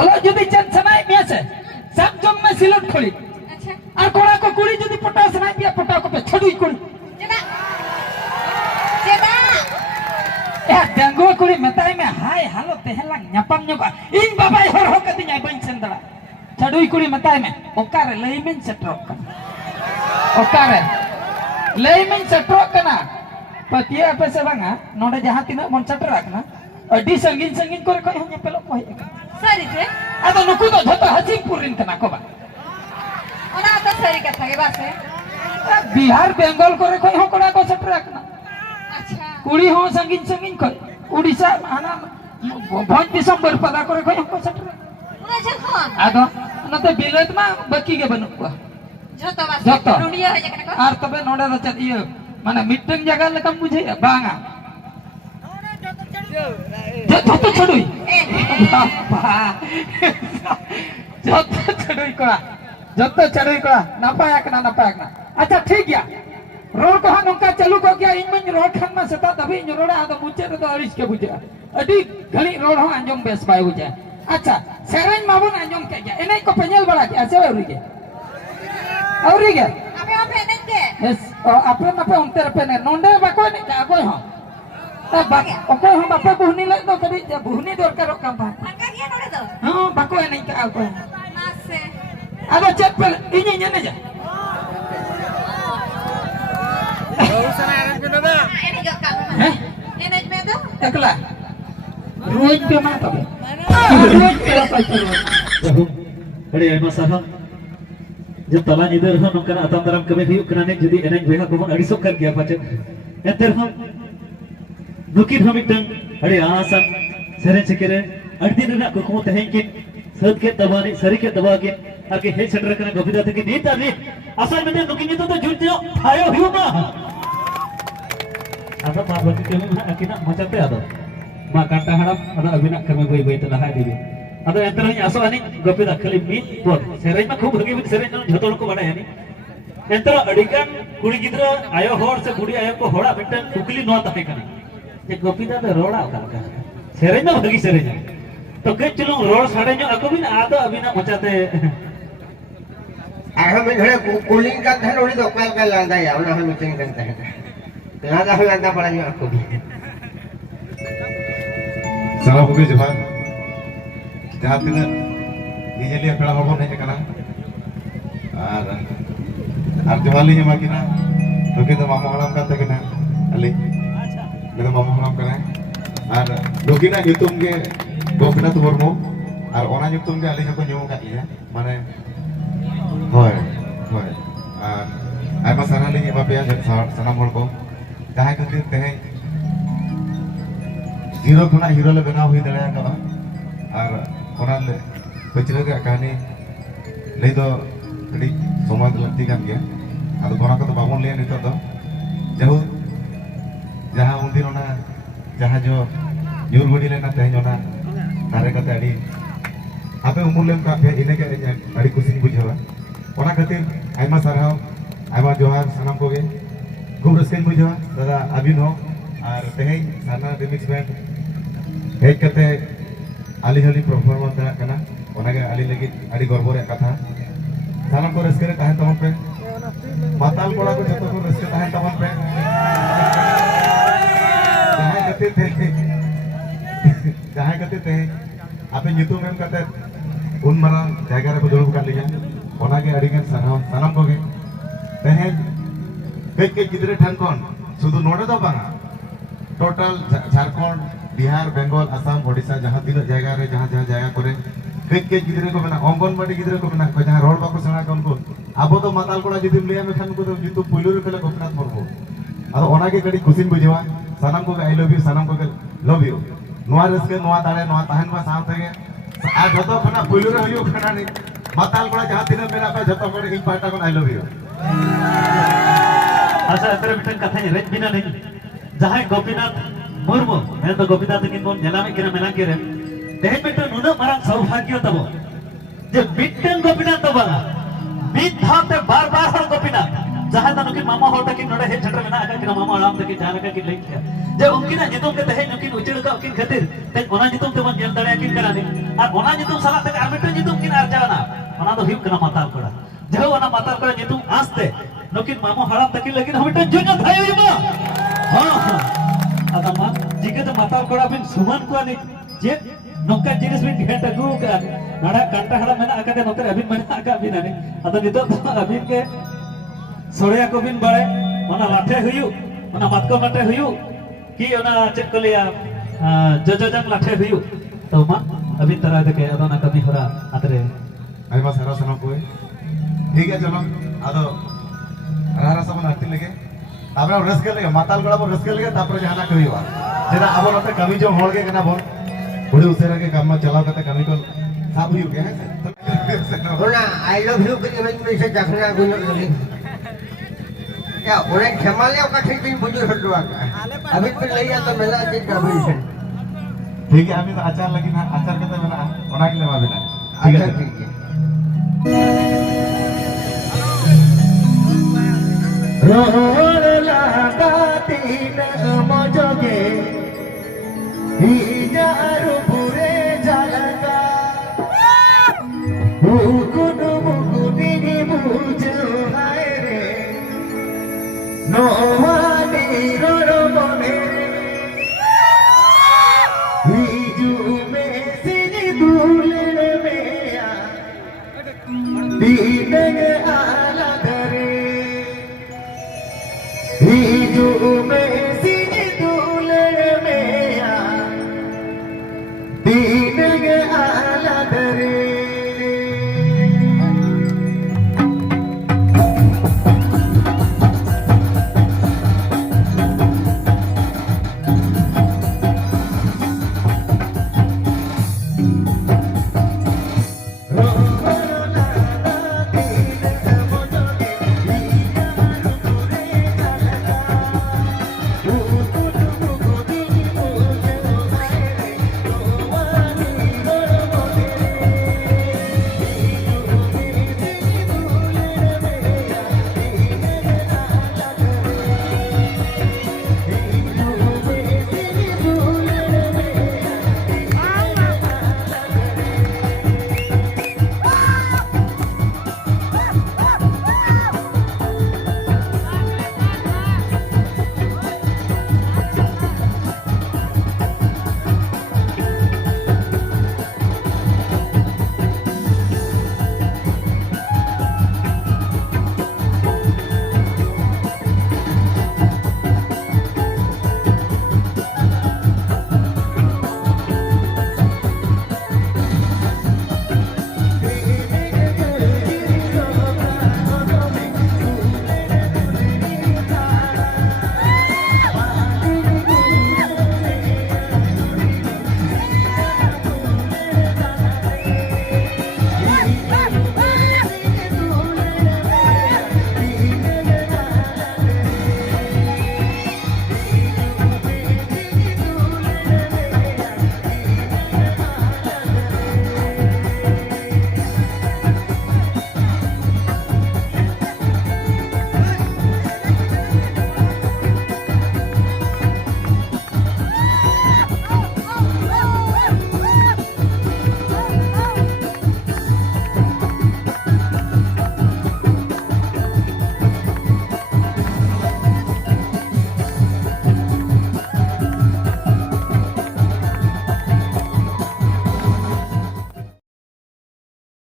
ओलो जुदी चेन सनाई मिया से सब जम में सिलट खोली अच्छा और कोड़ा को कुड़ी जुदी पटा सनाई पिया पटा को पे छडुई कुड़ी चेदा चेदा ए डंगो कुड़ी मताई में हाय हालो तेहला न्यापम न्योगा इन बाबाई हर हो कति न्याय बन सेंदड़ा छडुई कुड़ी मताई में ओकारे लईमेन सेट्रोक ओकारे लईमेन सेट्रोक कना पतिया पे से बांगा नोडे जहां तिना मन सेट्रोक ना अडी संगीन संगीन करे को हम पेलो को सरी से आदो नुकु तो झतो हसीपुर रिन कना को बा ओना तो सरी कथा के बात है बिहार बेंगल करे को हम कोड़ा को सेट्रोक ना अच्छा कुड़ी हो संगीन संगीन को उड़ीसा आना भोज दिसंबर पदा करे को हम को सेट्रोक उना जन हम आदो नते बिलेत मा बकी के बनु को झतो बात झतो रुडिया हो जकना को आर तबे नोडे तो चत इयो माने मिटिंग जगह लेकम बुझे बांगा झतो छडुई बापा झतो छडुई कोड़ा झतो छडुई कोड़ा नापायक ना अच्छा ठीक गया रोड को नौका चालू को गया इन मन रोड खान में सता तभी इन रोड आदो मुचे तो अरिस के बुझे अडी घणी रोड हो अंजम बेस बाय बुझे अच्छा सेरेन माबुन अंजम के गया एने को पेनल बड़ा के ऐसे औरी के अबे आप हेने के यस आपे मपे उनते पेने नोंडे बाको ने का कोई हो तब ओको हम बापे बुहनी ले तो कभी बुहनी दरकार काम बा अंका गया नोडे तो हां बाको ने का कोई नासे आदो चेक पे इनी ने जा sana arrange में ना एने जो काम हैं एने में तो एकला रोज पे मा तबे रोज पे पैसा अरे आयमा साहब जब तला निदर हो नोकना अतम दरम कबे भी कना ने जदी एने बेहा को अड़िसो कर गया पाचे एतर हम दुकिन हम इतन अरे आसन सरे चकेरे अड़दी ने को को तहे के सद के दबानी सरी के दबा के आके हे छटर कना गोबिदा थे के नीता रे असल में दुकिन तो जुटयो आयो हियो मा आता बाबा के में अकिना मचाते आदो मा काटा हड़प अदा अबिना कमे बई बई तो लहा देबे अदा एतर हनी आसो हनी गोपिदा खाली मीत बोल सेरेज मा खूब भगी सेरेज झतो को बड़ा हनी एतर अडिकान कुड़ी गिद्रा आयो होर से कुड़ी आयो को होड़ा मिटन कुकली नो ताहे कनी जे गोपिदा तो रोड़ा का सेरेज मा भगी सेरेज तो के चलो रोड साडे जो अको बिन आदो अबिना मचाते हम घरे कूलिंग का धन उड़ी तो कल कल लांदा या ना हम मीटिंग करते हैं लांदा हम लांदा पड़ा जो आपको भी सारा बुके जहां जहां तिना निजेलिया पेड़ा हबो ने कना आर जवाली मा किना तो के तो मामा हराम का तकना अली मेरा मामा हराम कना आर दोकिना युतुम के गोपनाथ मुर्मू और ओना युतुम के अली को न्यू का दिया माने होय होय आयमा सारा ले एमा पे सनाम हर को जहां खातिर तहे जीरो खुना हीरो ले बना हुई दड़या का और ओना ले बचरे का कहानी ले दो कड़ी समाज लगती कान गया आदो कोना को तो बाबन ले नितो दो जहु जहां उनदिन ओना जहां जो न्यूर बडी लेना तहे ओना तारे कते अड़ी आपे उमुलेम का पे इने के अड़ी खुशी बुझावा ओना खातिर आयमा साराव आयमा जोहार सनाम को गे खूब रस्के बुझावा दादा अबिन हो और तहे साना रिमिक्स बैंड हेज कते आली हली परफॉर्मेंस दा कना ओना के आली लगी अड़ी गर्व रे कथा सानाम को रस्के रे ताहे तमन पे माताल कोड़ा को जतो को रस्के ताहे तमन पे जहां कते ते आपे ᱧᱩᱛᱩᱢ एम कते उन मारा जायगा रे को दुड़ुब कर लिया ओना के अड़ी गन सनाम को गे तहे के गिदरे ठन कोन सुदु नोडे दो बांगा टोटल झारखंड बिहार बेंगल असम ओडिशा जहां तीन जायगा रे जहां जहां जायगा करे के गिदरे को बना अंगनवाड़ी गिदरे को बना जहां रोड बाको सेना कोन को आबो तो माताल कोड़ा जिदिम लिया में खान को तो ᱧᱩᱛᱩᱢ पुइलो रे पेले गोपनाथ मुर्मू अदो ओना के कड़ी खुशी बुझवा सनाम को आई लव यू सनाम को लव यू नोआ रस्के नोआ दाड़े नोआ ताहन मा साथ गे आ जतो खना पुइलो रे हयु खना नि माताल कोड़ा जहां तीन मेना पे जतो को इन पाटा को आई लव यू अच्छा एतरे मिटन कथा रेज बिना नहीं जहां गोपीनाथ मुर्मू मैं तो गोपीनाथ किन बोन नेला में किना मेला के रे तेज मिटन नुना मारा सौभाग्य तबो जे मिटन गोपीनाथ तो बाला बीत धाते बार बार हर गोपीनाथ जहां दा नुकिन मामा होर तकिन नोडे हे छटर मेना आका किना मामा आराम तकिन जहां का किन लई किया जे उनकिन नितुम के तहे नुकिन उचड़ का उकिन खातिर ते ओना नितुम ते बन जल दड़े किन करा ने और ओना नितुम साला ते आर मिटन नितुम किन आरजाना ओना दो हिप कना माताल कोड़ा जे ओना माताल कोड़ा नितुम आस्ते नुकिन मामा हराम तकिन लगिन हमिटन जुन्ना थायो युबा हां ada mak jika tu matal koda bin suman ko ani je nongka jenis bin gheta gu kan nada kanta hada mena akade noter abin mena aka bin ani ada nito abin ke soreya ko bin bare ona lathe huyu ona matko lathe huyu ki ona chet ko liya jojojang lathe huyu to ma abin tara deke ada na kami hora atre ayma sara sana koy ठीक है चलो आदो रारा सामान आती लगे तापर रस कर लेगा माताल गड़ा पर रस कर लेगा तापर जहाना कभी हुआ जेना अब नते कमी जो होड़ के कना बोल बड़ी उसेरा के काम में चलाओ करते कमी को साफ हुई गया है ओना आई लव यू के में से जखना गुनो लगे क्या ओरे क्षमाले का ठीक दिन बुझो हटवा अभी तो ले या तो मेला के कभी ठीक है अभी तो आचार लगी ना आचार करते मेना ओना के लेवा बिना ठीक है ठीक है रोड लगा तीन मजगे हिजार पुरे जलगा मुकुट मुकुटी बुझो हाय रे नोवानी रोड बने हिजू में सिनी दूले